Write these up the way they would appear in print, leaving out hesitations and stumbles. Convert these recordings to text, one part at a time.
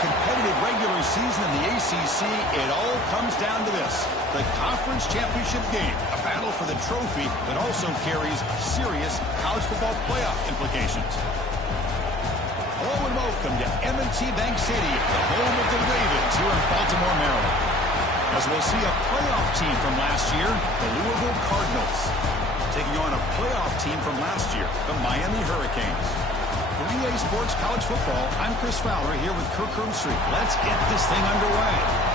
competitive regular season in the ACC, it all comes down to this: the conference championship game, a battle for the trophy that also carries serious college football playoff implications. Hello and welcome to M&T Bank City, the home of the Ravens here in Baltimore, Maryland. As we'll see a playoff team from last year, the Louisville Cardinals, taking on a playoff team from last year, the Miami Hurricanes. For EA Sports College Football, I'm Chris Fowler here with Kirk Herbstreit. Let's get this thing underway.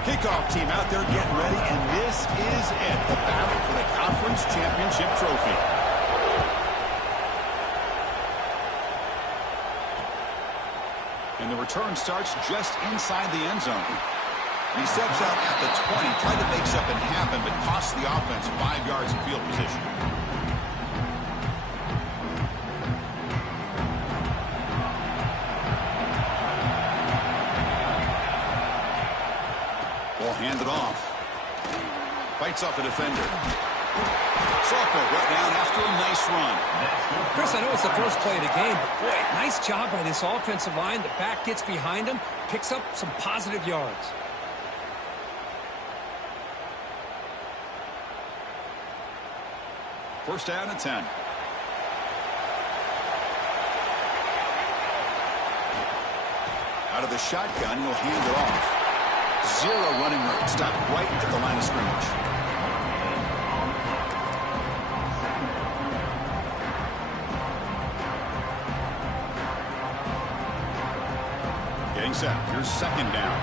Kickoff team out there getting ready, and this is it, the battle for the conference championship trophy. And the return starts just inside the end zone. He steps out at the 20, tried to make something happen, but cost the offense 5 yards of field position. Hand it off. Fights off a defender. Softball brought down after a nice run. Chris, I know it's the first play of the game, but boy, nice job by this offensive line. The back gets behind him, picks up some positive yards. First down and 10. Out of the shotgun, he'll hand it off. Zero running room. Stopped right at the line of scrimmage. Getting set. Here's second down.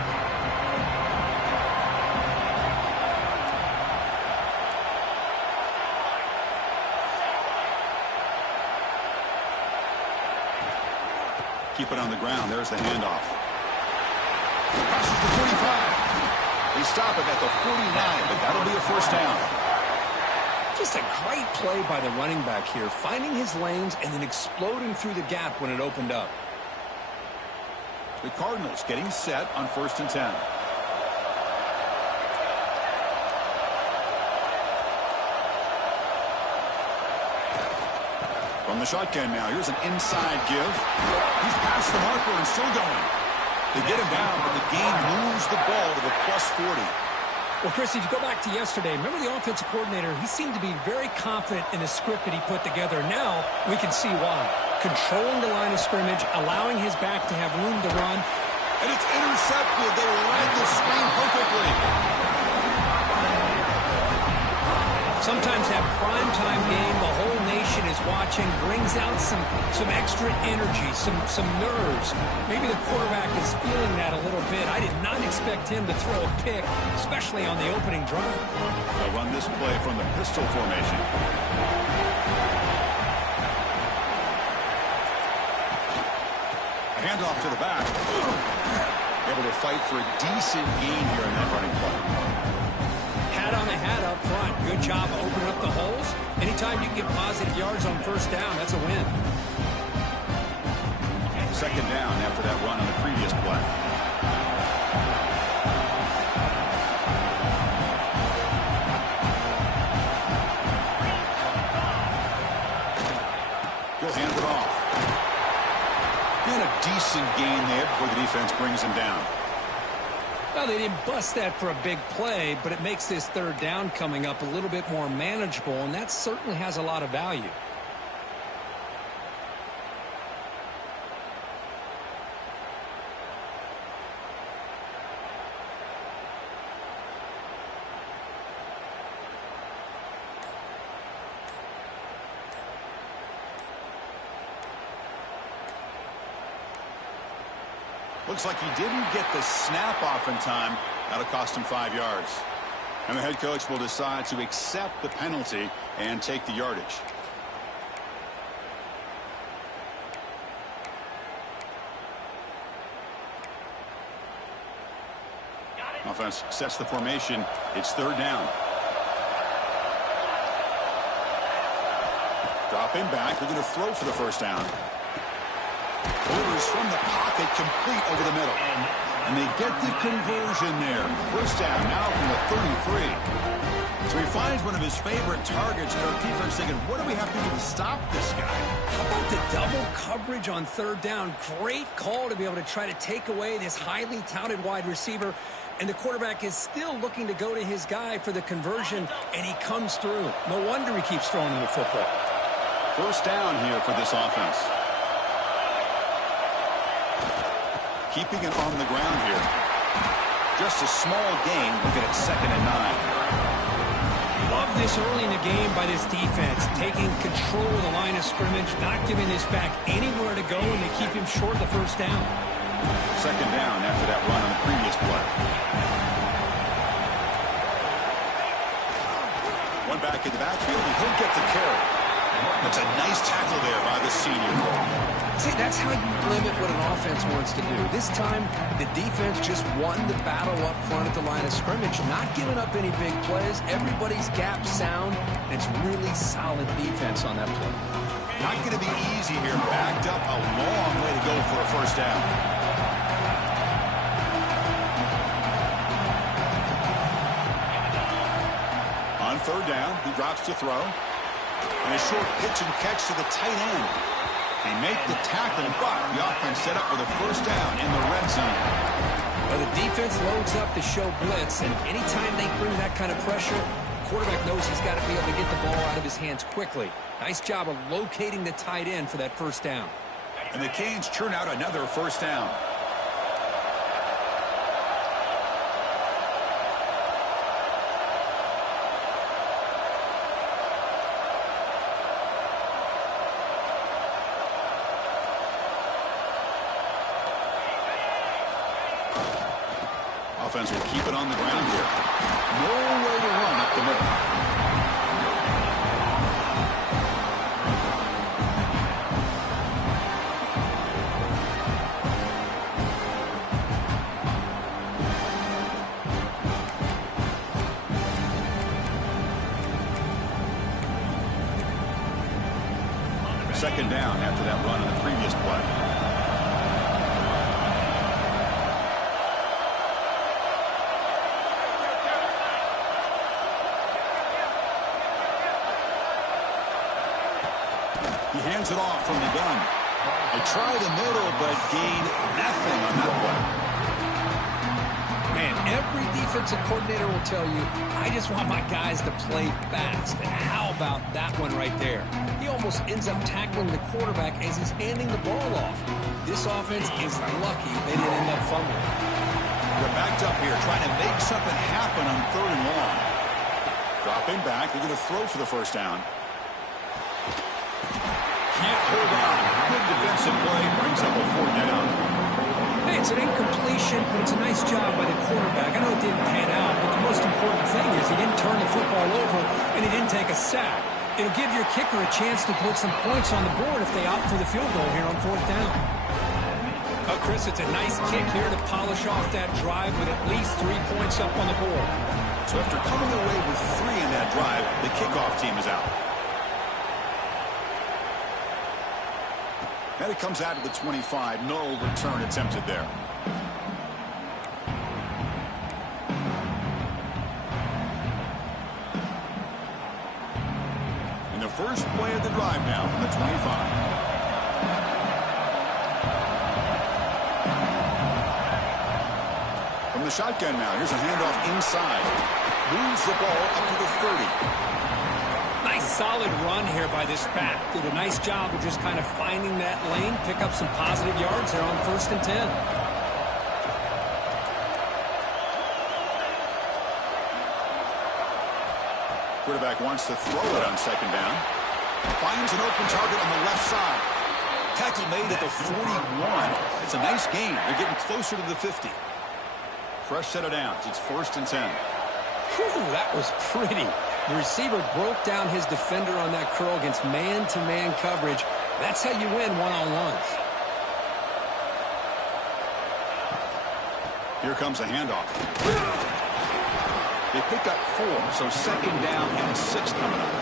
Keep it on the ground. There's the handoff. Crosses the 45. They stop it at the 49, but that'll be a first down. Just a great play by the running back here, finding his lanes and then exploding through the gap when it opened up. The Cardinals getting set on first and 10. From the shotgun now, here's an inside give. He's past the marker and still going. They get him down, but the game moves the ball to the +40. Well, Chris, if you go back to yesterday, remember the offensive coordinator, he seemed to be very confident in the script that he put together. Now we can see why. Controlling the line of scrimmage, allowing his back to have room to run. And it's intercepted. They read the screen perfectly. Sometimes that primetime game, the whole nation is watching, brings out some extra energy, some nerves. Maybe the quarterback is feeling that a little bit. I did not expect him to throw a pick, especially on the opening drive. They'll run this play from the pistol formation. Handoff to the back. Able to fight for a decent gain here in that running play. Hat on the hat up front. Good job opening up the holes. Anytime you can get positive yards on first down, that's a win. Second down after that run on the previous play. He'll hand it off. And a decent gain there before the defense brings him down. Well, they didn't bust that for a big play, but it makes this third down coming up a little bit more manageable, and that certainly has a lot of value. Looks like he didn't get the snap off in time. That'll cost him 5 yards. And the head coach will decide to accept the penalty and take the yardage. Offense sets the formation. It's third down. Dropping back. They're going to throw for the first down. Orders from the pocket, complete over the middle. And they get the conversion there. First down now from the 33. So he finds one of his favorite targets, and our defense thinking, what do we have to do to stop this guy? How about the double coverage on third down? Great call to be able to try to take away this highly touted wide receiver. And the quarterback is still looking to go to his guy for the conversion, and he comes through. No wonder he keeps throwing him the football. First down here for this offense. Keeping it on the ground here. Just a small gain. Look at it, 2nd and 9. Love this early in the game by this defense, taking control of the line of scrimmage, not giving this back anywhere to go, and they keep him short of the first down. 2nd down after that run on the previous play. One back in the backfield, and he'll get the carry. That's a nice tackle there by the senior. See, that's how you limit what an offense wants to do. This time, the defense just won the battle up front at the line of scrimmage, not giving up any big plays. Everybody's gap sound, and it's really solid defense on that play. Not going to be easy here. Backed up, a long way to go for a first down. On third down, he drops to throw. And a short pitch and catch to the tight end. They make the tackle, but the offense set up with a first down in the red zone. Well, the defense loads up to show blitz, and anytime they bring that kind of pressure, the quarterback knows he's got to be able to get the ball out of his hands quickly. Nice job of locating the tight end for that first down. And the Canes churn out another first down. Offense will keep it on the ground here. No way to run up the middle. Second down after that run on the previous play. He hands it off from the gun. They try the middle, but gain nothing on that one. Man, every defensive coordinator will tell you, I just want my guys to play fast. And how about that one right there? He almost ends up tackling the quarterback as he's handing the ball off. This offense is lucky they didn't end up fumbling. They're backed up here, trying to make something happen on third and long. Dropping back, they're going to throw for the first down. Can't hold on. Good defensive play. Brings up a fourth down. Hey, it's an incompletion, but it's a nice job by the quarterback. I know it didn't pan out, but the most important thing is he didn't turn the football over and he didn't take a sack. It'll give your kicker a chance to put some points on the board if they opt for the field goal here on fourth down. Oh, Chris, it's a nice kick here to polish off that drive with at least 3 points up on the board. So after coming away with 3 in that drive, the kickoff team is out. And it comes out to the 25. No return attempted there. In the first play of the drive now from the 25. From the shotgun now, here's a handoff inside. Moves the ball up to the 30. Nice solid run here by this back. Did a nice job of just kind of finding that lane, pick up some positive yards there on 1st and 10. Quarterback wants to throw it on 2nd down. Finds an open target on the left side. Tackle made at the 41. It's a nice gain. They're getting closer to the 50. Fresh set of downs. It's 1st and 10. Whew, that was pretty. The receiver broke down his defender on that curl against man-to-man coverage. That's how you win one-on-ones. Here comes a handoff. They pick up 4, so second down and 6 coming up.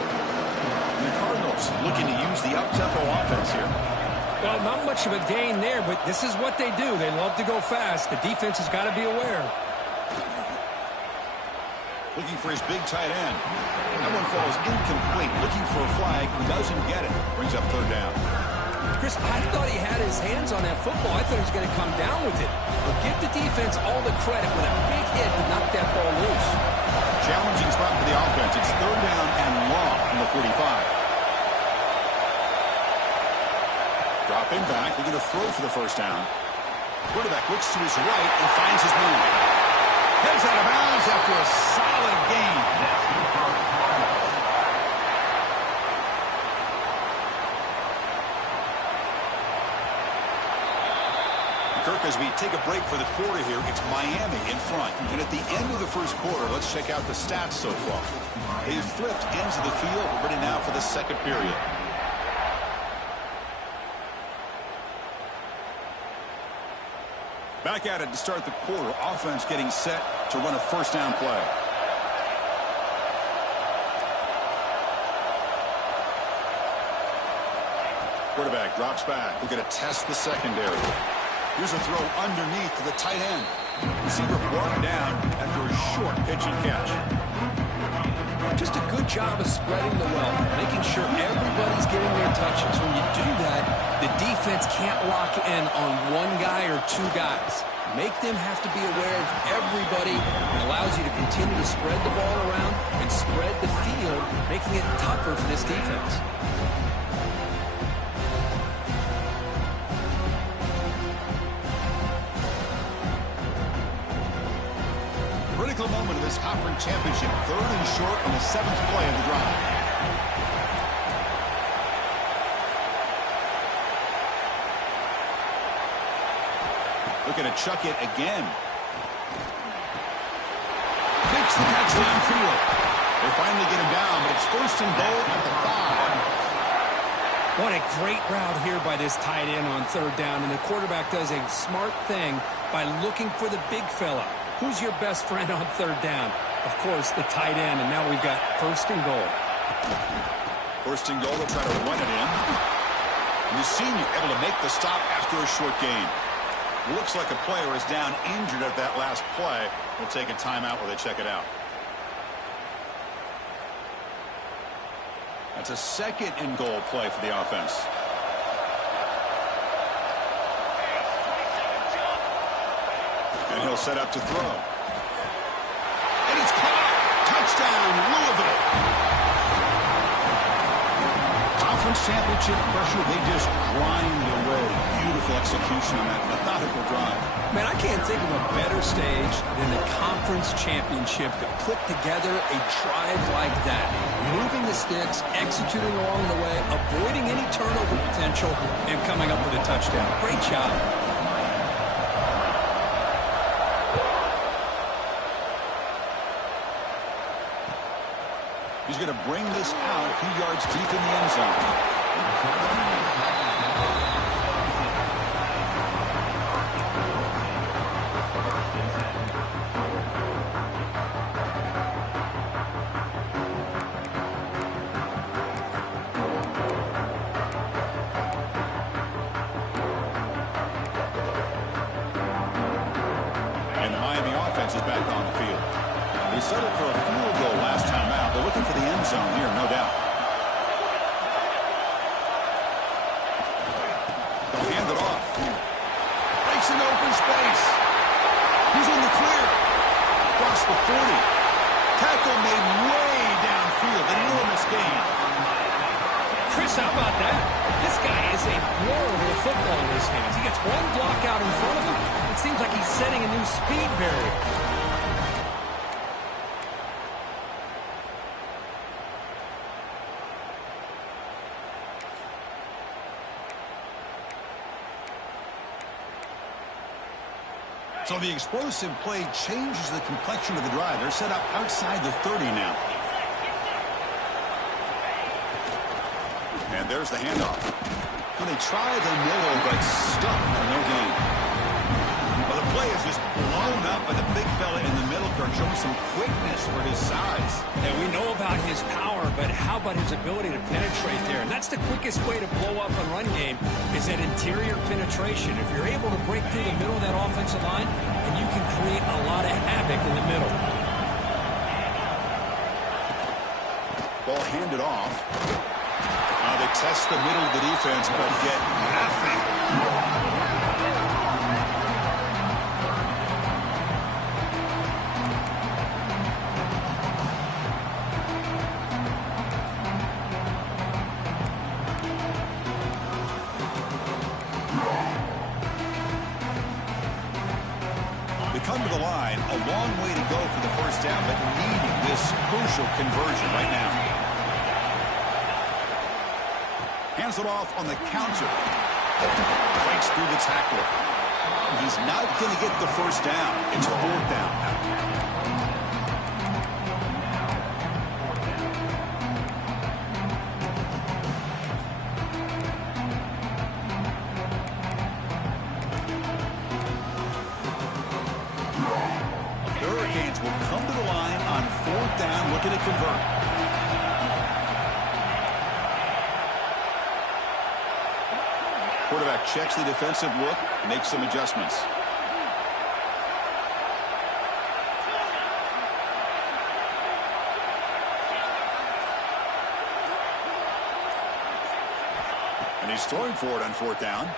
And the Cardinals looking to use the up-tempo offense here. Well, not much of a gain there, but this is what they do. They love to go fast. The defense has got to be aware. Looking for his big tight end. That one falls incomplete. Looking for a flag. Doesn't get it. Brings up third down. Chris, I thought he had his hands on that football. I thought he was going to come down with it. But give the defense all the credit with a big hit to knock that ball loose. Challenging spot for the offense. It's third down and long from the 45. Dropping back. They're going to throw for the first down. Quarterback looks to his right and finds his man. Heads out of bounds after a solid gain. Kirk, as we take a break for the quarter here, it's Miami in front. And at the end of the first quarter, let's check out the stats so far. They've flipped ends of the field. We're ready now for the second period. Back at it to start the quarter. Offense getting set to run a first down play. Quarterback drops back. We're going to test the secondary. Here's a throw underneath to the tight end. Receiver brought down after a short pitch and catch. Just a good job of spreading the wealth, making sure everybody's getting their touches. When you do that, the defense can't lock in on one guy or two guys. Make them have to be aware of everybody. It allows you to continue to spread the ball around and spread the field, making it tougher for this defense. Critical moment of this conference championship. Third and short on the 7th play of the drive. Looking to chuck it again. Makes the catch downfield. They finally get him down, but it's first and goal at the 5. What a great route here by this tight end on third down, and the quarterback does a smart thing by looking for the big fella. Who's your best friend on third down? Of course, the tight end, and now we've got first and goal. First and goal, they'll try to run it in. And the senior able to make the stop after a short gain. Looks like a player is down injured at that last play. We'll take a timeout while they check it out. That's a second and goal play for the offense. And he'll set up to throw. And it's caught. Touchdown, Louisville. Conference championship pressure, they just grind away. Beautiful execution on that methodical drive. Man, I can't think of a better stage than the conference championship to put together a drive like that. Moving the sticks, executing along the way, avoiding any turnover potential, and coming up with a touchdown. Great job. He's going to bring this out a few yards deep in the end zone. And the Miami offense is back on the field. They settled for a field goal last time out. They're looking for the end zone here, no doubt. They'll hand it off. Breaks into open space. He's in the clear. Across the 40. Tackle made way downfield. Enormous gain. Chris, how about that? This guy is a blower with a football in his hands. He gets one block out in front of him. It seems like he's setting a new speed barrier. So the explosive play changes the complexion of the drive. They're set up outside the 30 now. And there's the handoff. Well, they try the middle, but stuck for no gain. Well, the play is just blown up by the big fella in the middle, Kirk, showing some quickness for his size. And we know about his power, but how about his ability to penetrate there? And that's the quickest way to blow up a run game, is that interior penetration. If you're able to break through the middle of that offensive line, and you can create a lot of havoc in the middle. Ball handed off. They test the middle of the defense, but get nothing. Come to the line, a long way to go for the first down, but needing this crucial conversion right now. Hands it off on the counter. Breaks through the tackler. He's not going to get the first down. It's 4th down. Will come to the line on 4th down, looking to convert. Quarterback checks the defensive look, makes some adjustments. And he's throwing for it on 4th down.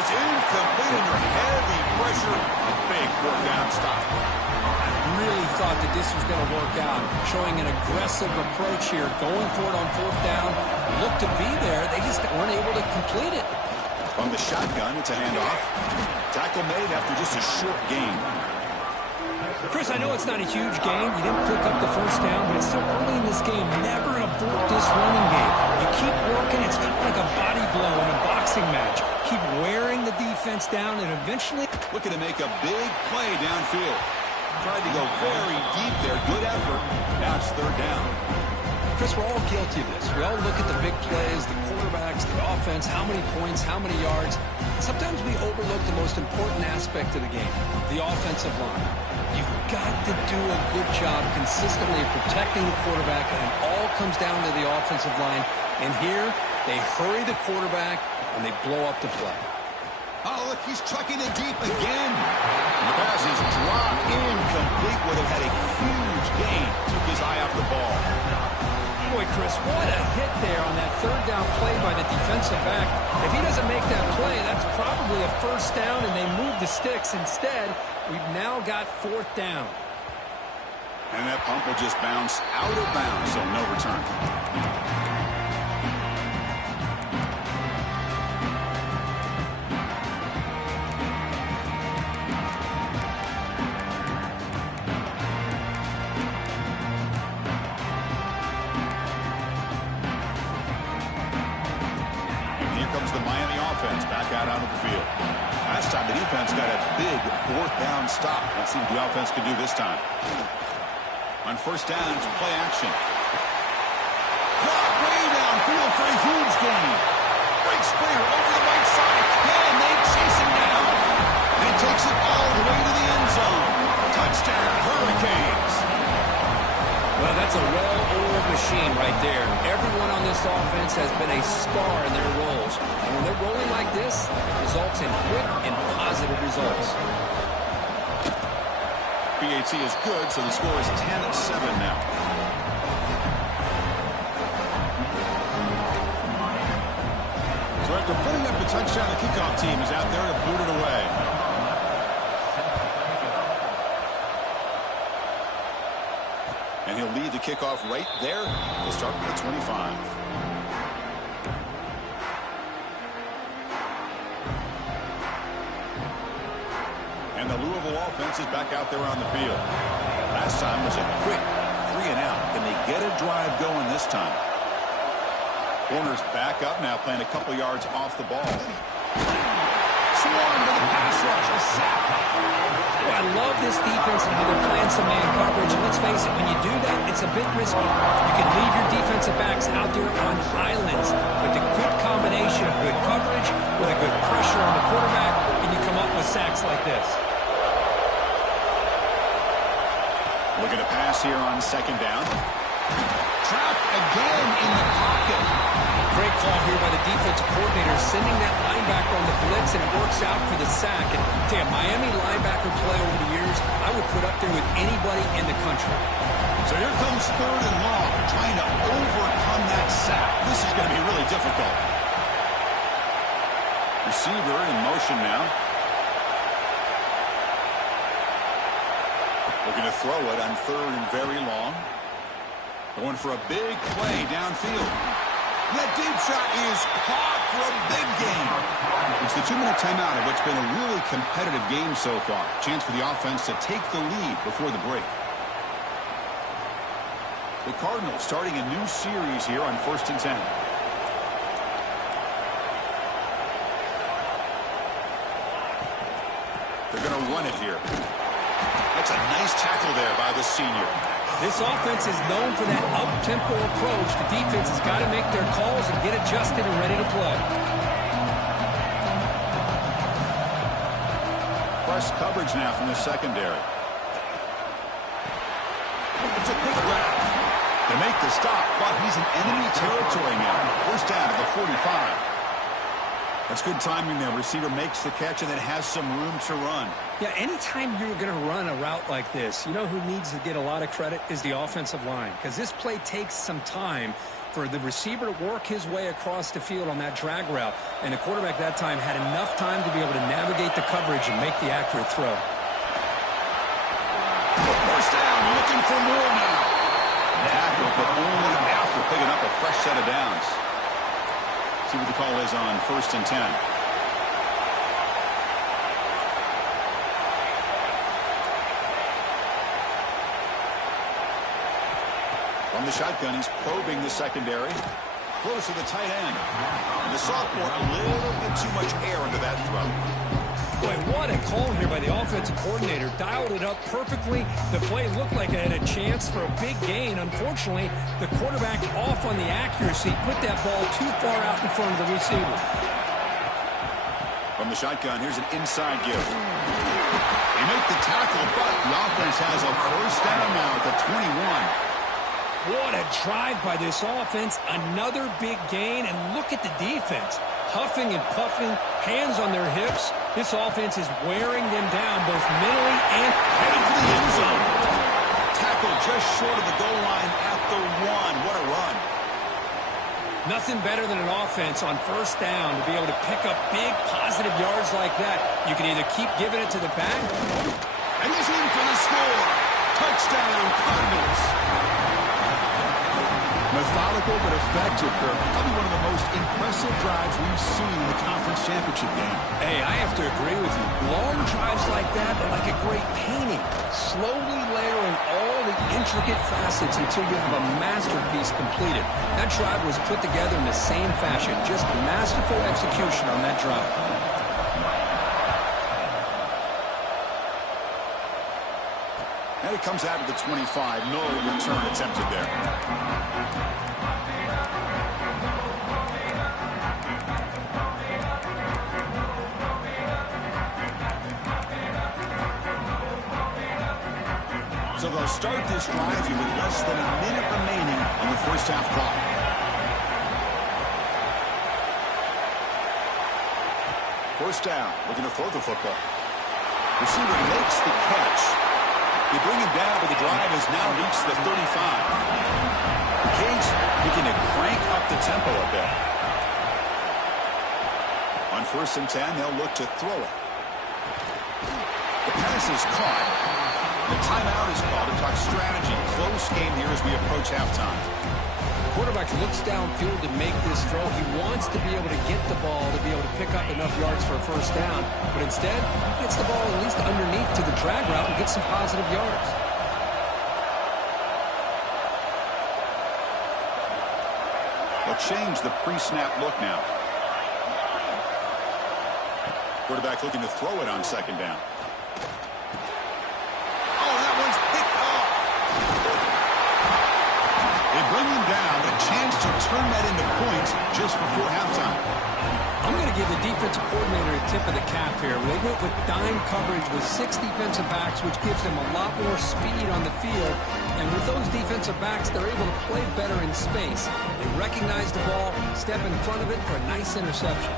It's incomplete under heavy pressure. Big 4th down stop. I really thought that this was going to work out, showing an aggressive approach here, going for it on 4th down. Looked to be there. They just weren't able to complete it. From the shotgun, it's a handoff. Tackle made after just a short gain. Chris, I know it's not a huge gain. You didn't pick up the first down, but it's so early in this game. Never abort this running game. You keep working. It's kind of like a body blow in a boxing match. Keep wearing the defense down, and eventually looking to make a big play downfield. Tried to go very deep there. Good effort. Now it's 3rd down. Chris, we're all guilty of this. We all look at the big plays, the quarterbacks, the offense, how many points, how many yards. Sometimes we overlook the most important aspect of the game, the offensive line. You've got to do a good job consistently protecting the quarterback, and it all comes down to the offensive line. And here, they hurry the quarterback, and they blow up the play. Oh, look, he's trucking it deep again. The pass is dropped incomplete. Would have had a huge gain. Took his eye off the ball. Boy, Chris, what a hit there on that 3rd down play by the defensive back. If he doesn't make that play, that's probably a first down, and they move the sticks. Instead, we've now got 4th down. And that pump will just bounce out of bounds, so no return. Last time the defense got a big 4th down stop. Let's see what the offense can do this time. On 1st down, it's play action. Clock way downfield for a huge gain. Breaks clear over the right side. And they chase him down. And he takes it all the way to the end zone. Touchdown, Hurricanes. Well, that's a well-oiled machine right there. Everyone on this offense has been a star in their roles. And when they're rolling like this, it results in quick and positive results. PAT is good, so the score is 10-7 now. So after putting up a touchdown, the kickoff team is out there to boot it away. And he'll lead the kickoff right there. He'll start with the 25. And the Louisville offense is back out there on the field. Last time was a quick 3 and out. Can they get a drive going this time? Corner's back up now, playing a couple yards off the ball. Swarm to the pass rush. A sack. Well, I love this defense and how they're playing some man coverage. And let's face it, when you do that, it's a bit risky. You can leave your defensive backs out there on islands. But the good combination of good coverage with a good pressure on the quarterback with sacks like this. Looking to pass here on second down. Trapped again in the pocket. Great call here by the defensive coordinator, sending that linebacker on the blitz, and it works out for the sack. And damn, Miami linebacker play over the years, I would put up there with anybody in the country. So here comes third and long, trying to overcome that sack. This is going to be really difficult. Receiver in motion now. Looking to throw it on third and very long. Going for a big play downfield. That deep shot is caught for a big gain. It's the 2-minute timeout of what's been a really competitive game so far. Chance for the offense to take the lead before the break. The Cardinals starting a new series here on 1st and 10. They're going to run it here. That's a nice tackle there by the senior. This offense is known for that up-tempo approach. The defense has got to make their calls and get adjusted and ready to play. Press coverage now from the secondary. It's a quick grab. They make the stop, but he's in enemy territory now. First down at the 45. That's good timing there. Receiver makes the catch and then has some room to run. Yeah, anytime you're going to run a route like this, you know who needs to get a lot of credit is the offensive line, because this play takes some time for the receiver to work his way across the field on that drag route, and the quarterback that time had enough time to be able to navigate the coverage and make the accurate throw. First down, looking for more now. Tackle, but only after picking up a fresh set of downs. See what the call is on 1st and 10. From the shotgun, he's probing the secondary. Close to the tight end. And the sophomore, a little bit too much air into that throw. Boy, what a call here by the offensive coordinator. Dialed it up perfectly. The play looked like it had a chance for a big gain. Unfortunately, the quarterback off on the accuracy, put that ball too far out in front of the receiver. From the shotgun, here's an inside give. They make the tackle, but the offense has a first down now at the 21. What a drive by this offense. Another big gain, and look at the defense. Huffing and puffing, hands on their hips. This offense is wearing them down both mentally and heading for the end zone. Tackle just short of the goal line at the 1. What a run. Nothing better than an offense on first down to be able to pick up big positive yards like that. You can either keep giving it to the back. And he's in for the score. Touchdown, Cardinals. Methodical but effective, Kirk. Probably one of the most impressive drives we've seen in the conference championship game. Hey, I have to agree with you. Long drives like that are like a great painting. Slowly layering all the intricate facets until you have a masterpiece completed. That drive was put together in the same fashion. Just masterful execution on that drive. And it comes out of the 25. No return attempted there. So they'll start this drive here with less than a minute remaining on the first half clock. First down, looking to throw the football. Receiver makes the catch. They bring him down, but the drive has now reached the 35. Cage looking to crank up the tempo a bit. On 1st and 10, they'll look to throw it. The pass is caught. The timeout is called to talk strategy. Close game here as we approach halftime. Quarterback looks downfield to make this throw. He wants to be able to get the ball to be able to pick up enough yards for a first down. But instead, he gets the ball at least underneath to the drag route and gets some positive yards. They'll change the pre-snap look now. Quarterback looking to throw it on second down. Oh, that one's picked off. They bring him down, a chance to turn that into points just before halftime. I'm going to give the defensive coordinator a tip of the cap here. They went with dime coverage with 6 defensive backs, which gives them a lot more speed on the field. And with those defensive backs, they're able to play better in space. They recognize the ball, step in front of it for a nice interception.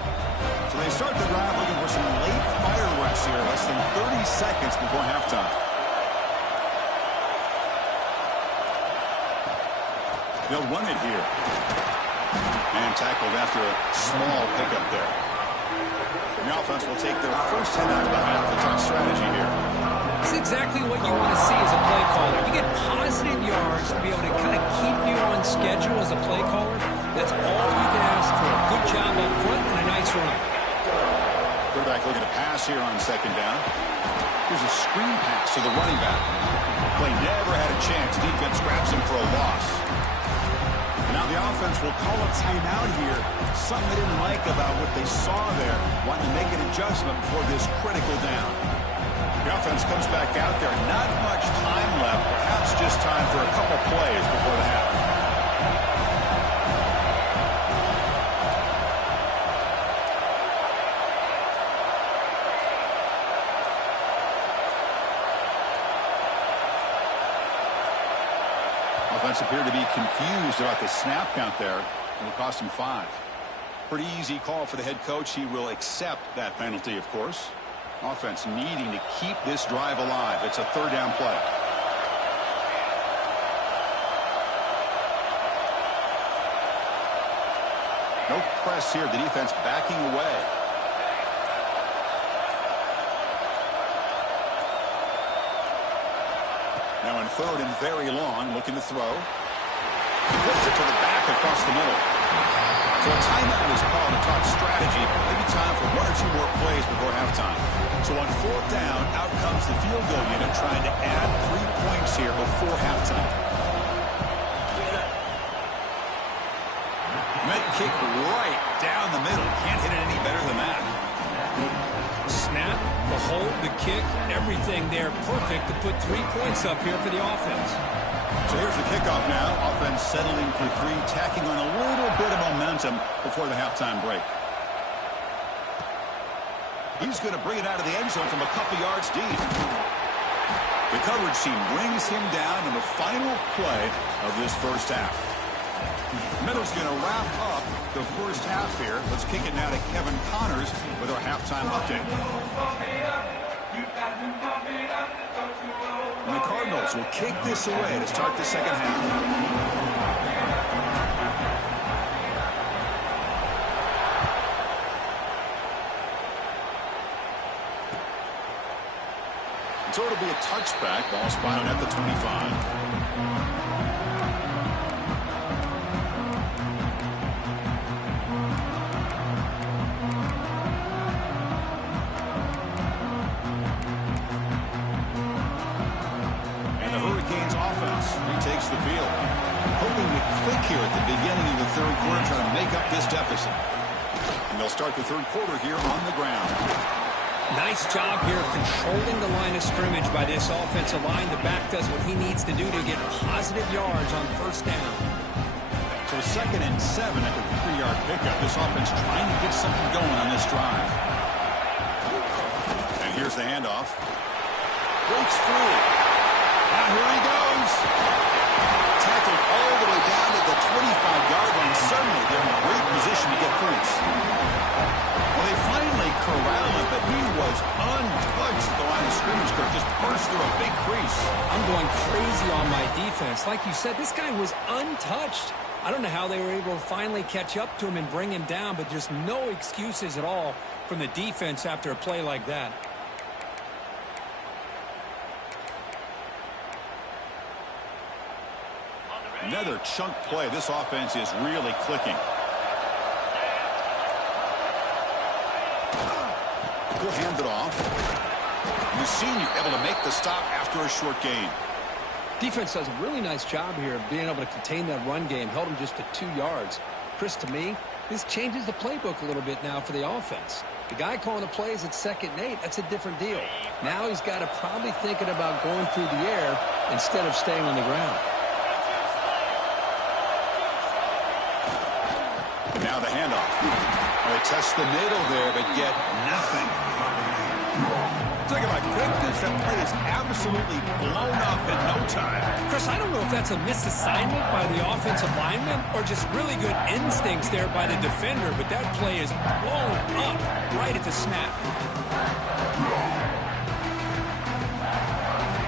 So they start the drive looking for some late fireworks here, less than 30 seconds before halftime. They'll run it here. And tackled after a small pickup there. The offense will take their first hit out of the half. The top strategy here. It's exactly what you want to see as a play caller. You get positive yards to be able to kind of keep you on schedule as a play caller. That's all you can ask for. Good job up front and a nice run. Quarterback looking to pass here on second down. Here's a screen pass to the running back. Play never had a chance. Defense grabs him for a loss. Now the offense will call a timeout here. Something they didn't like about what they saw there. Wanting to make an adjustment before this critical down. The offense comes back out there. Not much time left. Perhaps just time for a couple plays before the half. Offense appeared to be confused about the snap count there. It will cost him 5. Pretty easy call for the head coach. He will accept that penalty, of course. Offense needing to keep this drive alive. It's a third down play. No press here. The defense backing away. Now in third and very long, looking to throw. He flips it to the back across the middle. So a timeout is called to talk strategy. Maybe time for 1 or 2 more plays before halftime. So on fourth down, out comes the field goal unit trying to add 3 points here before halftime. Might kick right down the middle. Can't hit it any better than that. Snap, the hold, the kick, everything there perfect to put 3 points up here for the offense. So here's the kickoff now. Offense settling for 3, tacking on a little bit of momentum before the halftime break. He's going to bring it out of the end zone from a couple yards deep. The coverage team brings him down in the final play of this first half. Meadow's going to wrap up the first half here. Let's kick it now to Kevin Connors with our halftime update. And the Cardinals will kick this away to start the second half. So it'll be a touchback. Ball spotted at the 25. Takes the field. Hoping to click here at the beginning of the third quarter, trying to make up this deficit. And they'll start the third quarter here on the ground. Nice job here of controlling the line of scrimmage by this offensive line. The back does what he needs to do to get positive yards on first down. So 2nd and 7 at the 3-yard pickup. This offense trying to get something going on this drive. And here's the handoff. Breaks free. Now here he goes. Tackled all the way down to the 25-yard line. Suddenly they're in a great position to get points. Well, they finally corral him, but he was untouched at the line of scrimmage. Just burst through a big crease. I'm going crazy on my defense. Like you said, this guy was untouched. I don't know how they were able to finally catch up to him and bring him down, but there's no excuses at all from the defense after a play like that. Another chunk play. This offense is really clicking. We'll hand it off. The senior able to make the stop after a short gain. Defense does a really nice job here of being able to contain that run game. Held him just to 2 yards. Chris, to me, this changes the playbook a little bit now for the offense. The guy calling the plays at 2nd and 8, that's a different deal. Now he's got to probably thinking about going through the air instead of staying on the ground. Now the handoff. They test the middle there, but get nothing. Talking about quickness, that play is absolutely blown up in no time. Chris, I don't know if that's a misassignment by the offensive lineman or just really good instincts there by the defender, but that play is blown up right at the snap.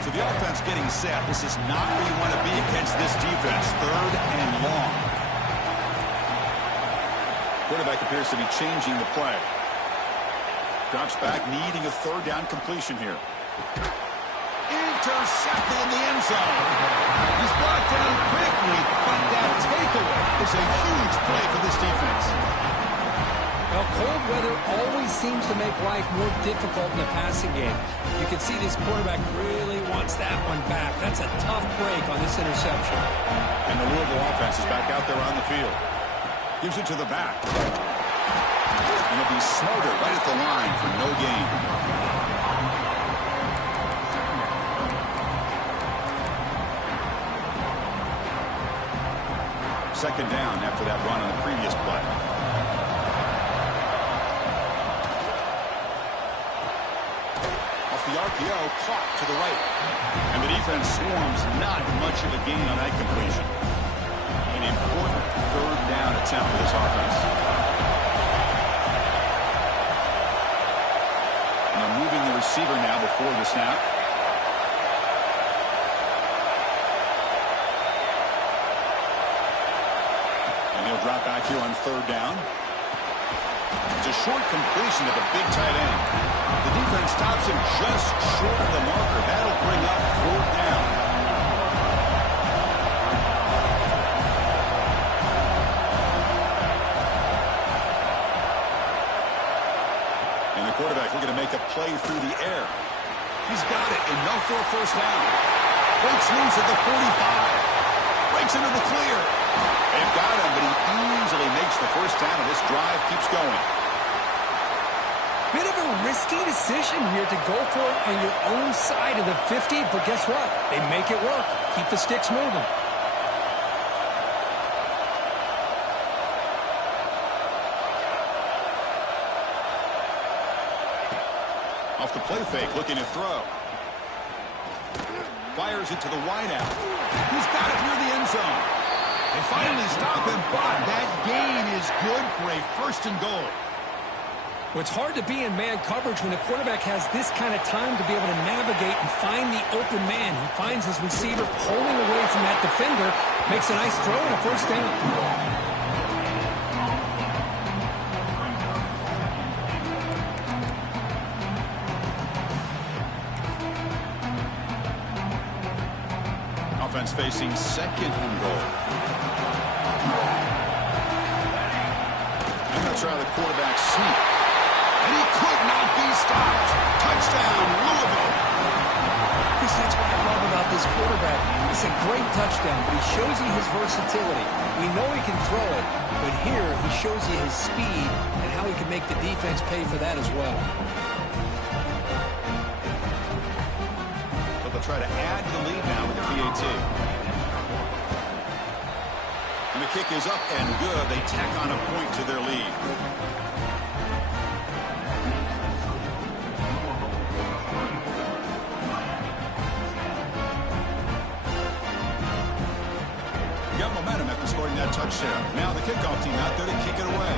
So the offense getting set. This is not where you want to be against this defense. 3rd and long. Quarterback appears to be changing the play. Drops back, needing a 3rd down completion here. Intercepted in the end zone. He's brought down quickly, but that takeaway is a huge play for this defense. Well, cold weather always seems to make life more difficult in the passing game. You can see this quarterback really wants that one back. That's a tough break on this interception. And the Louisville offense is back out there on the field. Gives it to the back. And he'll be smothered right at the line for no gain. Second down after that run on the previous play. Off the RPO, caught to the right. And the defense swarms not much of a gain on that completion. An important 3rd down attempt for this offense. And they're moving the receiver now before the snap. And he'll drop back here on 3rd down. It's a short completion to the big tight end. The defense stops him just short of the marker. That'll bring up 4th down. Quarterback looking to make a play through the air. He's got it, enough for a 1st down. Breaks loose at the 45. Breaks into the clear. They've got him, but he easily makes the 1st down, and this drive keeps going. Bit of a risky decision here to go for it on your own side of the 50, but guess what? They make it work. Keep the sticks moving. Off the play fake, looking to throw. Fires it to the wideout. He's got it near the end zone. They finally stop him, but that gain is good for a 1st and goal. Well, it's hard to be in man coverage when the quarterback has this kind of time to be able to navigate and find the open man. He finds his receiver pulling away from that defender, makes a nice throw and a 1st down. Facing 2nd and goal. And that's how the quarterback sneak. And he could not be stopped. Touchdown, Louisville. Chris, that's what I love about this quarterback. It's a great touchdown, but he shows you his versatility. We know he can throw it, but here he shows you his speed and how he can make the defense pay for that as well. They'll try to add to the lead now with the PAT. And the kick is up and good. They tack on a point to their lead. You got momentum after scoring that touchdown. Now the kickoff team out there to kick it away.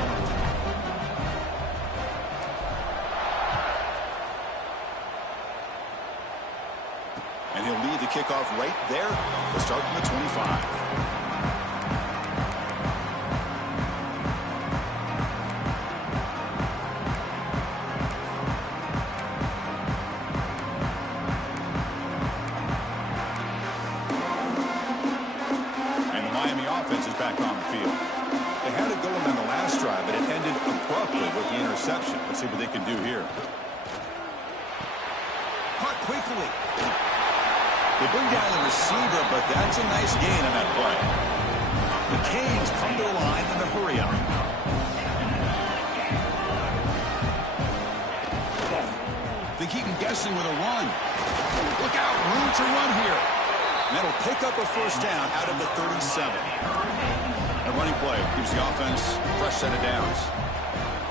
And he'll lead the kickoff right there. We'll start from the 25. Let's see what they can do here. Caught quickly. They bring down the receiver, but that's a nice gain on that play. The Canes come to the line in a hurry up. They keep him guessing with a run. Look out, room to run here. And that'll pick up a 1st down out of the 37. A running play gives the offense a fresh set of downs.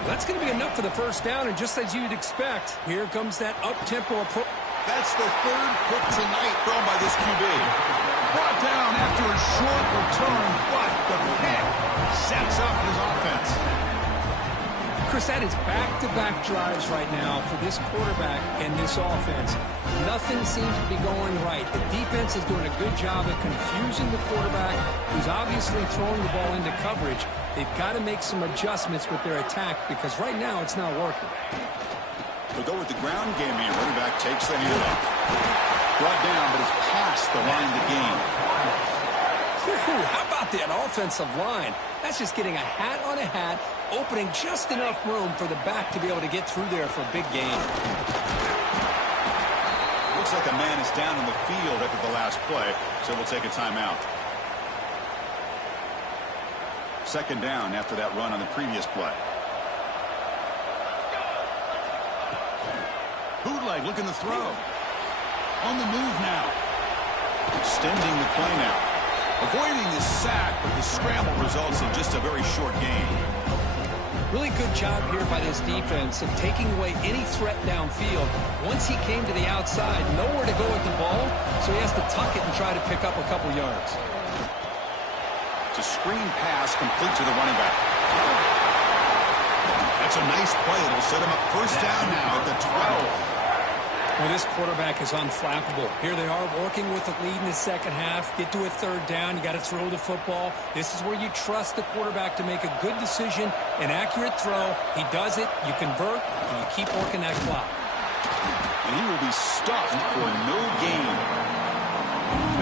That's going to be enough for the first down, and just as you'd expect, here comes that up-tempo approach. That's the third pick tonight thrown by this QB. Brought down after a short return, but the pick sets up his offense. Chris, that is back-to-back drives right now for this quarterback and this offense. Nothing seems to be going right. The defense is doing a good job of confusing the quarterback, who's obviously throwing the ball into coverage. They've got to make some adjustments with their attack because right now it's not working. They'll go with the ground game here. Running back takes the handoff. Brought down, but it's past the line of the game. How about that offensive line? That's just getting a hat on a hat, opening just enough room for the back to be able to get through there for a big gain. Looks like a man is down in the field after the last play, so we'll take a timeout. Second down after that run on the previous play. Bootleg looking to throw. On the move now. Extending the play now. Avoiding the sack, but the scramble results in just a very short gain. Really good job here by this defense of taking away any threat downfield. Once he came to the outside, nowhere to go with the ball, so he has to tuck it and try to pick up a couple yards. It's a screen pass complete to the running back. That's a nice play. It'll set him up first down now at the 12. Well, this quarterback is unflappable. Here they are working with the lead in the second half. Get to a third down. You got to throw the football. This is where you trust the quarterback to make a good decision, an accurate throw. He does it. You convert, and you keep working that clock. And he will be stuffed for no gain.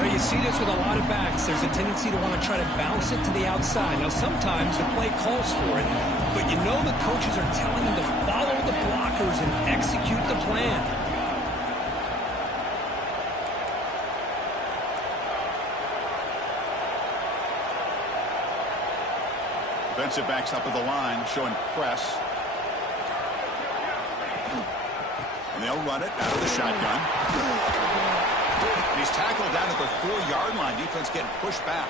Now, you see this with a lot of backs. There's a tendency to want to try to bounce it to the outside. Now, sometimes the play calls for it, but you know the coaches are telling them to follow the blockers and execute the plan. Defensive backs up at the line, showing press. And they'll run it out of the shotgun. And he's tackled down at the 4-yard line. Defense getting pushed back.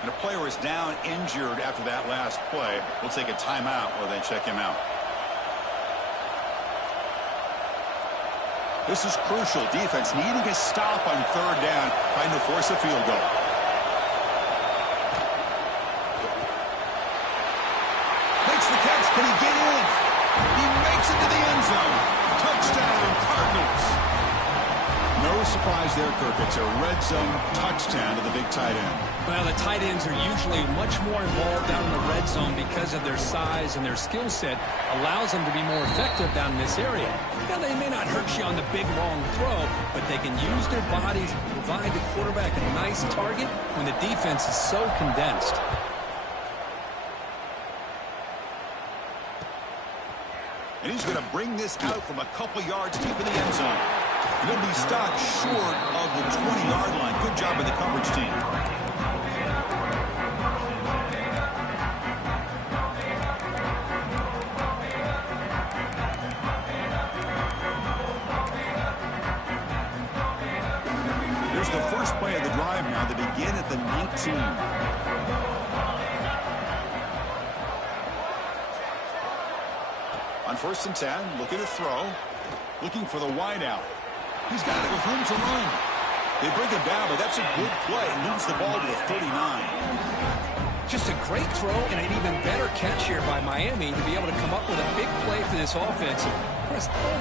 And a player is down injured after that last play. We'll take a timeout while they check him out. This is crucial. Defense needing a stop on third down, trying to force a field goal. Makes the catch. Can he get in? He makes it to the end zone. Touchdown, Cardinals. No surprise there, Kirk. It's a red zone touchdown to the big tight end. Well, the tight ends are usually much more involved down in the red zone because of their size and their skill set allows them to be more effective down in this area. Now, they may not hurt you on the big, long throw, but they can use their bodies to provide the quarterback a nice target when the defense is so condensed. And he's going to bring this out from a couple yards deep in the end zone. And he'll be stopped short of the 20-yard line. Good job by the coverage team. Here's the first play of the drive now. They begin at the 19. On 1st and 10, looking to throw, looking for the wide out. He's got it with room to run. They bring him down, but that's a good play. Moves the ball to the 39. Just a great throw and an even better catch here by Miami to be able to come up with a big play for this offense. Oh,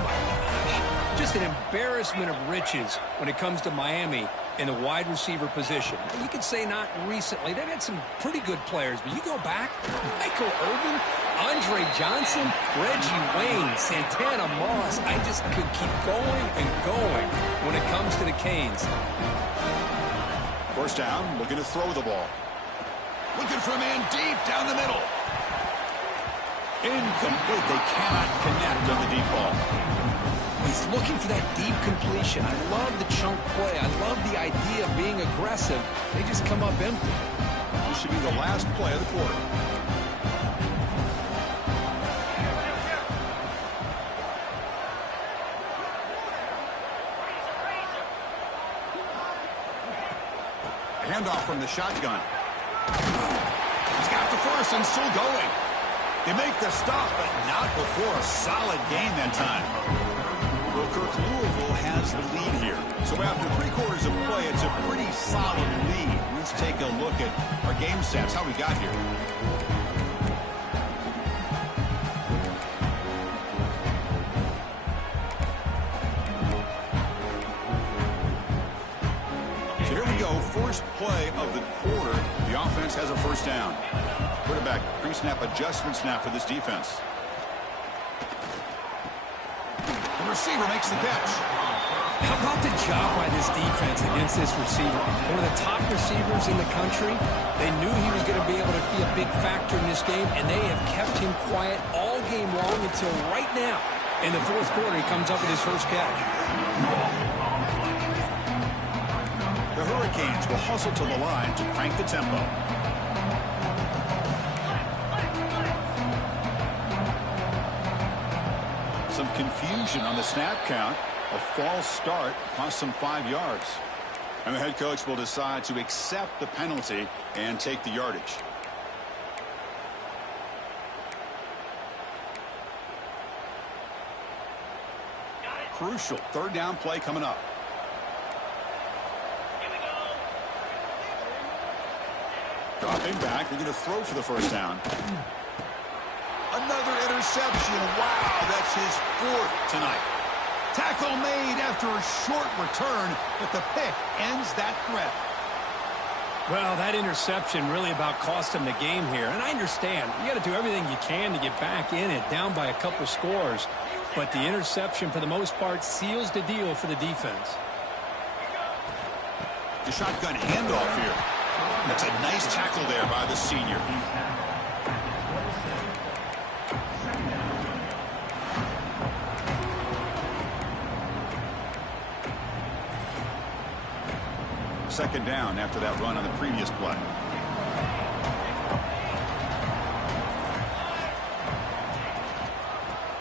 my gosh. Just an embarrassment of riches when it comes to Miami in the wide receiver position. Now, you could say not recently. They've had some pretty good players, but you go back, Michael Irvin, Andre Johnson, Reggie Wayne, Santana Moss. I just could keep going and going when it comes to the Canes. First down, looking to throw the ball. Looking for a man deep down the middle. Incomplete. They cannot connect on the deep ball. He's looking for that deep completion. I love the chunk play. I love the idea of being aggressive. They just come up empty. This should be the last play of the quarter. Handoff from the shotgun. He's got the first and still going. They make the stop, but not before a solid gain that time. Well, Kirk, Louisville has the lead here. So after 3/4 of play, it's a pretty solid lead. Let's take a look at our game stats, how we got here. So here we go, first play of the quarter. The offense has a first down. Quarterback pre-snap adjustment snap for this defense. The receiver makes the catch. How about the job by this defense against this receiver? One of the top receivers in the country. They knew he was going to be able to be a big factor in this game, and they have kept him quiet all game long until right now. In the fourth quarter, he comes up with his first catch. The Hurricanes will hustle to the line to crank the tempo. Some confusion on the snap count. A false start cost them 5 yards. And the head coach will decide to accept the penalty and take the yardage. Crucial third down play coming up. Dropping back, they're going to throw for the first down. Another interception. Wow, that's his 4th tonight. Tackle made after a short return, but the pick ends that threat. Well, that interception really about cost him the game here. And I understand. You got to do everything you can to get back in it, down by a couple scores. But the interception, for the most part, seals the deal for the defense. The shotgun handoff here. That's a nice tackle there by the senior. Second down after that run on the previous play.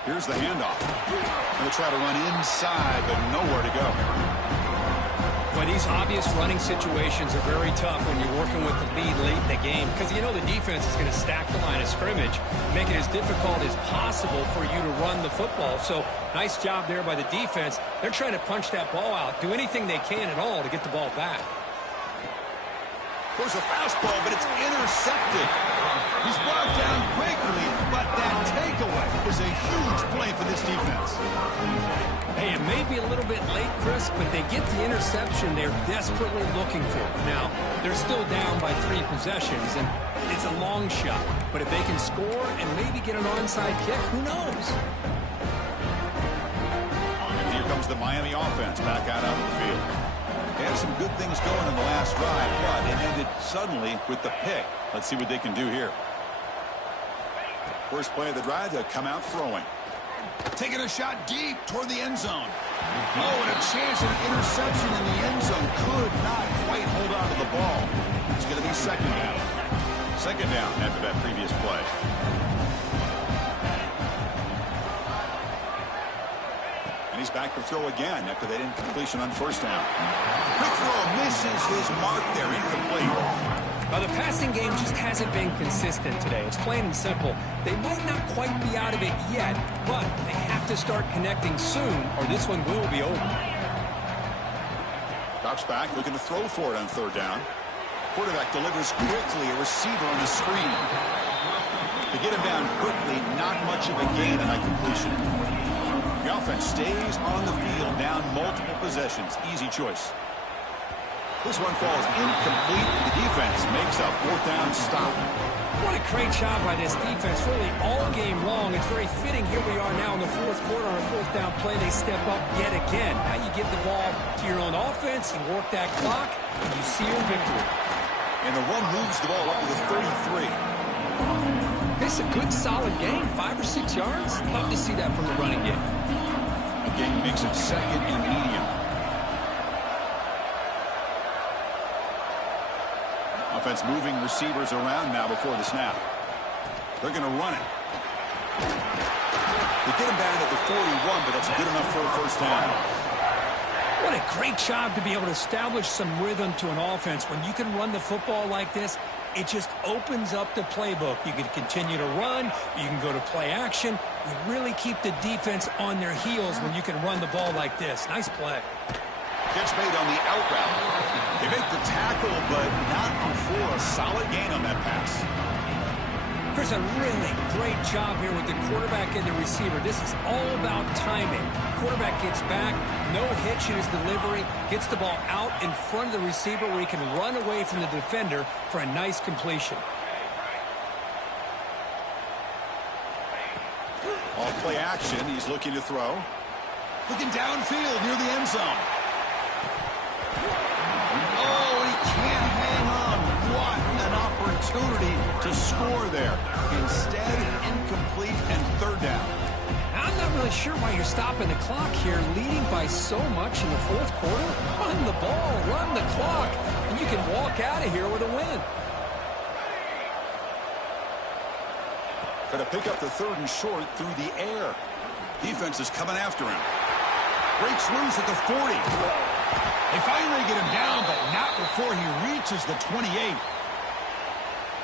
Here's the handoff. Going to try to run inside, but nowhere to go. Well, these obvious running situations are very tough when you're working with the lead late in the game, because you know the defense is going to stack the line of scrimmage, make it as difficult as possible for you to run the football. So nice job there by the defense. They're trying to punch that ball out, do anything they can at all to get the ball back. There's a fastball, but it's intercepted. He's brought down quickly, but that takeaway is a huge play for this defense. Hey, it may be a little bit late, Chris, but they get the interception they're desperately looking for. Now, they're still down by 3 possessions, and it's a long shot. But if they can score and maybe get an onside kick, who knows? And here comes the Miami offense back out on the field. They had some good things going in the last drive, but it ended suddenly with the pick. Let's see what they can do here. First play of the drive, they'll come out throwing. Taking a shot deep toward the end zone. Oh, and a chance at an interception in the end zone. Could not quite hold on to the ball. It's going to be second down. Second down after that previous play. And he's back to throw again after that incompletion on first down. Quick throw misses his mark there, incomplete. Well, the passing game just hasn't been consistent today. It's plain and simple. They might not quite be out of it yet, but they have to start connecting soon, or this one will be over. Drops back, looking to throw for it on third down. Quarterback delivers quickly, a receiver on the screen. To get him down quickly, not much of a gain on that completion. The offense stays on the field, down multiple possessions. Easy choice. This one falls incomplete, and the defense makes a fourth down stop. What a great job by this defense, really all game long. It's very fitting. Here we are now in the fourth quarter on a fourth down play. They step up yet again. Now you give the ball to your own offense, you work that clock, and you see your victory. And the run moves the ball up to the 33. It's a good, solid game, 5 or 6 yards. Love to see that from the running game. Again, makes it second and medium. Offense moving receivers around now before the snap. They're going to run it. They get him down at the 41, but that's good enough for a first down. What a great job to be able to establish some rhythm to an offense. When you can run the football like this, it just opens up the playbook. You can continue to run. You can go to play action. You really keep the defense on their heels when you can run the ball like this. Nice play. Catch made on the out route. They make the tackle, but not before a solid gain on that pass. There's a really great job here with the quarterback and the receiver. This is all about timing. Quarterback gets back, no hitch in his delivery, gets the ball out in front of the receiver where he can run away from the defender for a nice completion. All play action, he's looking to throw. Looking downfield near the end zone. Oh, he can't hang on. What an opportunity to score there. Instead, incomplete and third down. I'm not really sure why you're stopping the clock here, leading by so much in the fourth quarter. Run the ball, run the clock, and you can walk out of here with a win. Going to pick up the third and short through the air. Defense is coming after him. Breaks loose at the 40. They finally get him down, but not before he reaches the 28.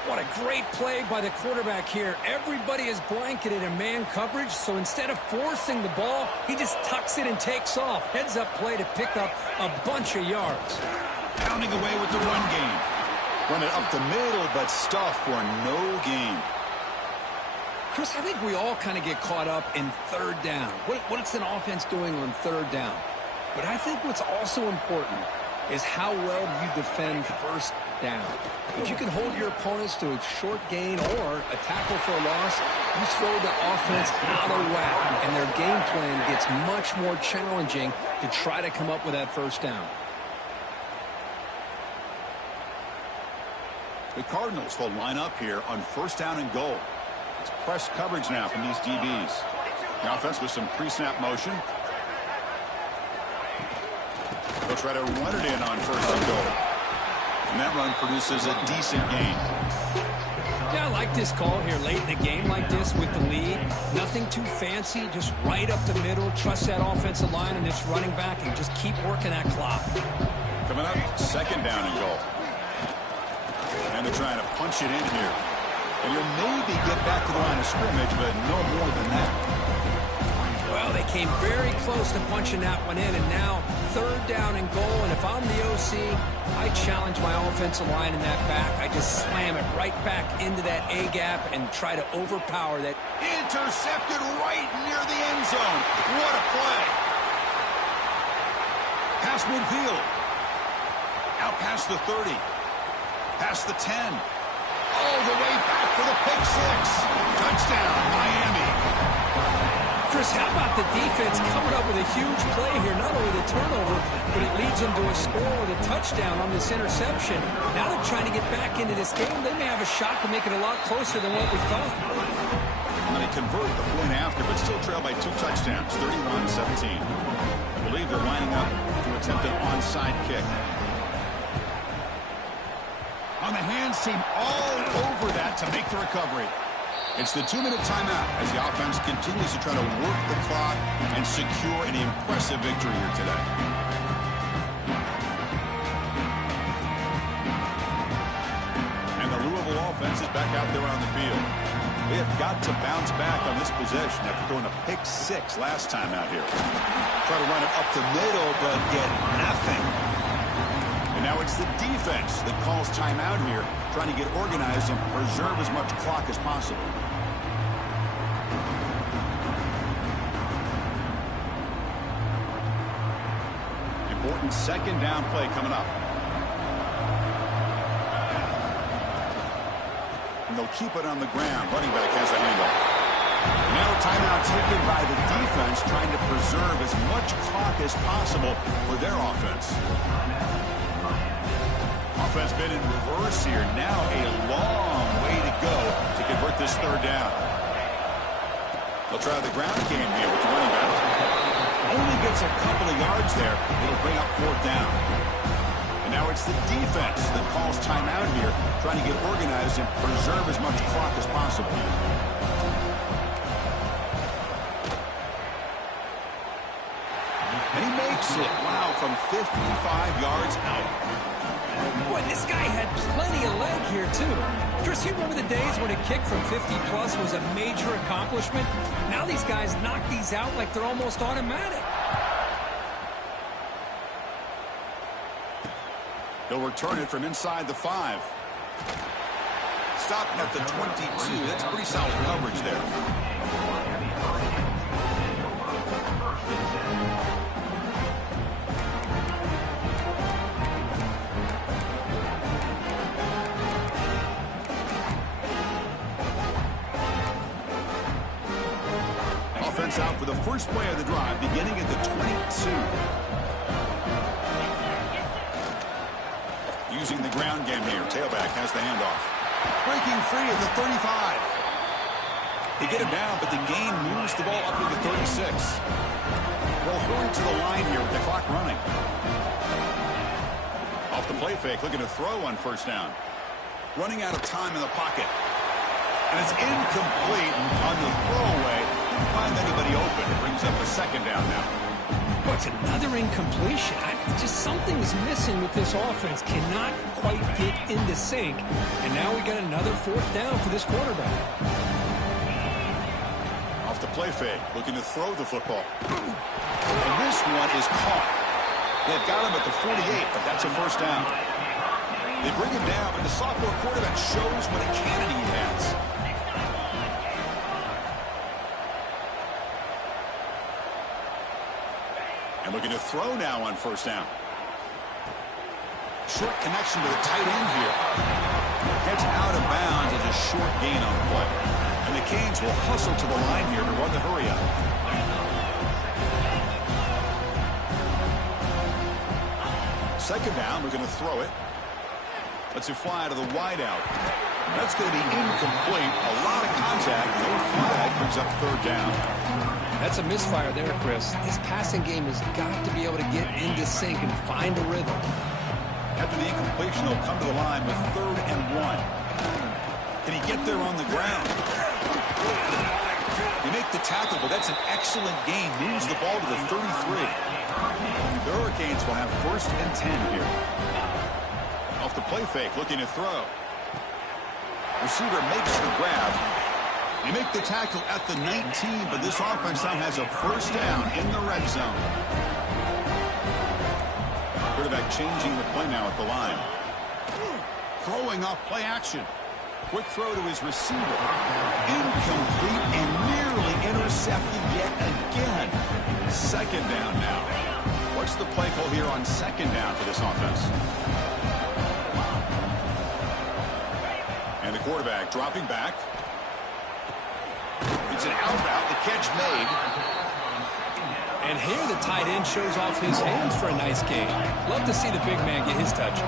What a great play by the quarterback here. Everybody is blanketed in man coverage, so instead of forcing the ball, he just tucks it and takes off. Heads-up play to pick up a bunch of yards. Pounding away with the run game. Run it up the middle, but stuff for no gain. Chris, I think we all kind of get caught up in third down. What's an offense doing on third down? But I think what's also important is how well you defend first down. If you can hold your opponents to a short gain or a tackle for a loss, you throw the offense out of whack, and their game plan gets much more challenging to try to come up with that first down. The Cardinals will line up here on first down and goal. It's press coverage now from these DBs. The offense with some pre-snap motion. They'll try to run it in on first and goal. And that run produces a decent gain. Yeah, I like this call here late in the game like this with the lead. Nothing too fancy, just right up the middle. Trust that offensive line and this running back and just keep working that clock. Coming up, second down and goal. And they're trying to punch it in here. And you'll maybe get back to the line of scrimmage, but no more than that. Well, they came very close to punching that one in, and now third down and goal. And if I'm the OC, I challenge my offensive line in that back. I just slam it right back into that A-gap and try to overpower that. Intercepted right near the end zone. What a play. Past midfield. Out past the 30. Past the 10. All the way back for the pick six. Touchdown, Miami. Chris, how about the defense coming up with a huge play here? Not only the turnover, but it leads them to a score with a touchdown on this interception. Now they're trying to get back into this game. They may have a shot to make it a lot closer than what we thought. And they convert the point after, but still trail by 2 touchdowns, 31-17. I believe they're lining up to attempt an onside kick. On the hands team all over that to make the recovery. It's the 2-minute timeout as the offense continues to try to work the clock and secure an impressive victory here today. And the Louisville offense is back out there on the field. They have got to bounce back on this possession after throwing a pick six last time out here. Try to run it up the middle, but get nothing. And now it's the defense that calls timeout here, trying to get organized and preserve as much clock as possible. Important second down play coming up. And they'll keep it on the ground. Running back has the handoff. Now a timeout taken by the defense, trying to preserve as much clock as possible for their offense. Offense been in reverse here. Now a long way to go to convert this third down. They'll try the ground game here with the running back. Only gets a couple of yards there. It'll bring up fourth down. And now it's the defense that calls timeout here, trying to get organized and preserve as much clock as possible. And he makes makes it, wow, from 55 yards out. Boy, this guy had plenty of leg here, too. Chris, you remember the days when a kick from 50-plus was a major accomplishment? Now these guys knock these out like they're almost automatic. He'll return it from inside the 5. Stopped at the 22. That's pretty solid coverage there. Offense out for the first play of the drive, beginning at the 22. Using the ground game here. Tailback has the handoff. Breaking free at the 35. They get him down, but the gain moves the ball up to the 36. Well, hurry to the line here with the clock running. Off the play fake, looking to throw on first down. Running out of time in the pocket. And it's incomplete on the throwaway. Didn't find anybody open. It brings up a second down now. Boy, it's another incompletion. Just something's missing with this offense. Cannot quite get into sync. And now we got another fourth down for this quarterback. Off the play fake, looking to throw the football. And this one is caught. They've got him at the 48, but that's a first down. They bring him down, but the sophomore quarterback shows what a cannon he has. And looking to throw now on first down. Short connection to the tight end here. Gets out of bounds as a short gain on the play. And the Canes will hustle to the line here to run the hurry up. Second down, we're going to throw it. Lets it fly to the wideout. That's going to be incomplete. A lot of contact. No flag. Brings up third down. That's a misfire there, Chris. This passing game has got to be able to get into sync and find a rhythm. After the incompletion, they'll come to the line with 3rd and 1. Can he get there on the ground? They make the tackle, but that's an excellent gain. Moves the ball to the 33. The Hurricanes will have 1st and 10 here. Off the play fake, looking to throw. Receiver makes the grab. They make the tackle at the 19, but this offense now has a first down in the red zone. Quarterback changing the play now at the line. Throwing off play action. Quick throw to his receiver. Incomplete and nearly intercepted yet again. Second down now. What's the play call here on second down for this offense? And the quarterback dropping back. It's an out route. The catch made. And here the tight end shows off his hands for a nice gain. Love to see the big man get his touches.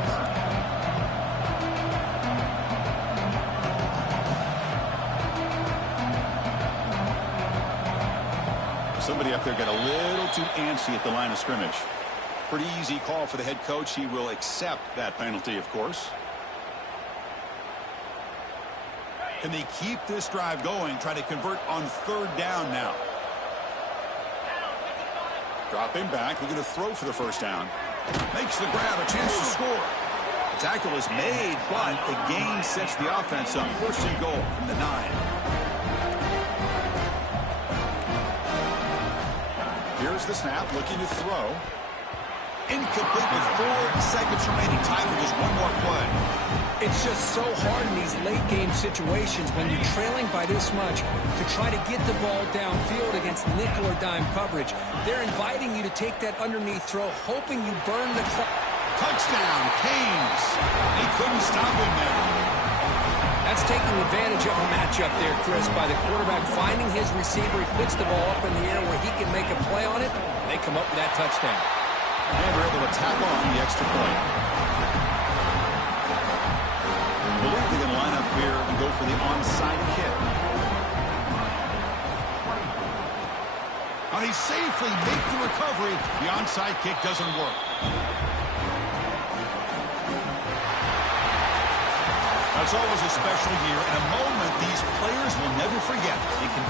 Somebody up there got a little too antsy at the line of scrimmage. Pretty easy call for the head coach. He will accept that penalty, of course. Can they keep this drive going? Try to convert on 3rd down now. Dropping back. We're going to throw for the first down. Makes the grab. A chance to score. The tackle is made, but the gain sets the offense up. 1st and goal from the 9. Here's the snap. Looking to throw. Incomplete with 4 seconds remaining. Time for just one more play. It's just so hard in these late-game situations when you're trailing by this much to try to get the ball downfield against nickel or dime coverage. They're inviting you to take that underneath throw, hoping you burn the clock. Touchdown, Canes. He couldn't stop him there. That's taking advantage of a matchup there, Chris, by the quarterback finding his receiver. He puts the ball up in the air where he can make a play on it, and they come up with that touchdown. And they're able to tack on the extra point. I believe they're going to line up here and go for the onside kick. Now they safely make the recovery. The onside kick doesn't work. That's always a special year and a moment these players will never forget. They can